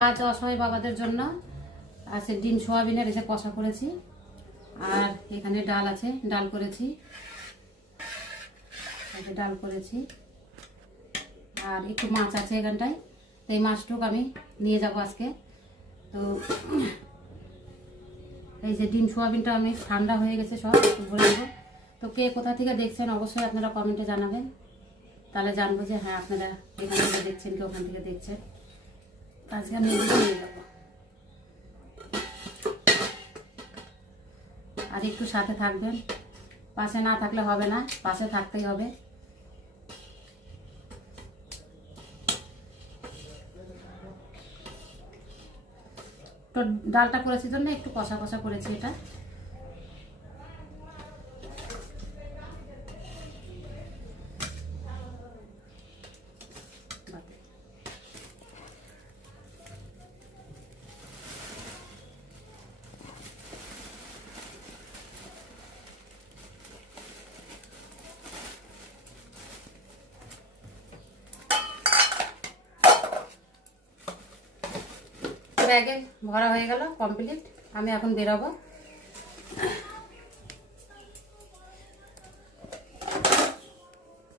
আজ অসহায় বাবাদের জন্য আছে ডিম সোয়াবিনের এসে কষা করেছি, আর এখানে ডাল আছে, ডাল করেছি, আর একটু মাছ আছে এখানটায়। তো এই মাছটুকু আমি নিয়ে যাব আজকে। তো এই যে ডিম সোয়াবিনটা আমি ঠান্ডা হয়ে গেছে, সব ভরে দেবো। তো কে কোথা থেকে দেখছেন অবশ্যই আপনারা কমেন্টে জানাবেন, তাহলে জানবো যে হ্যাঁ আপনারা এখান থেকে দেখছেন কি ওখান থেকে দেখছেন। আজকে আমি নিয়ে যাবো, আর একটু সাথে থাকবেন, পাশে না থাকলে হবে না, পাশে থাকতেই হবে। তো ডালটা করেছি জন্য একটু কষা কষা করেছি এটা। ব্যাগে ভরা হয়ে গেল, কমপ্লিট। আমি এখন বেরোবো।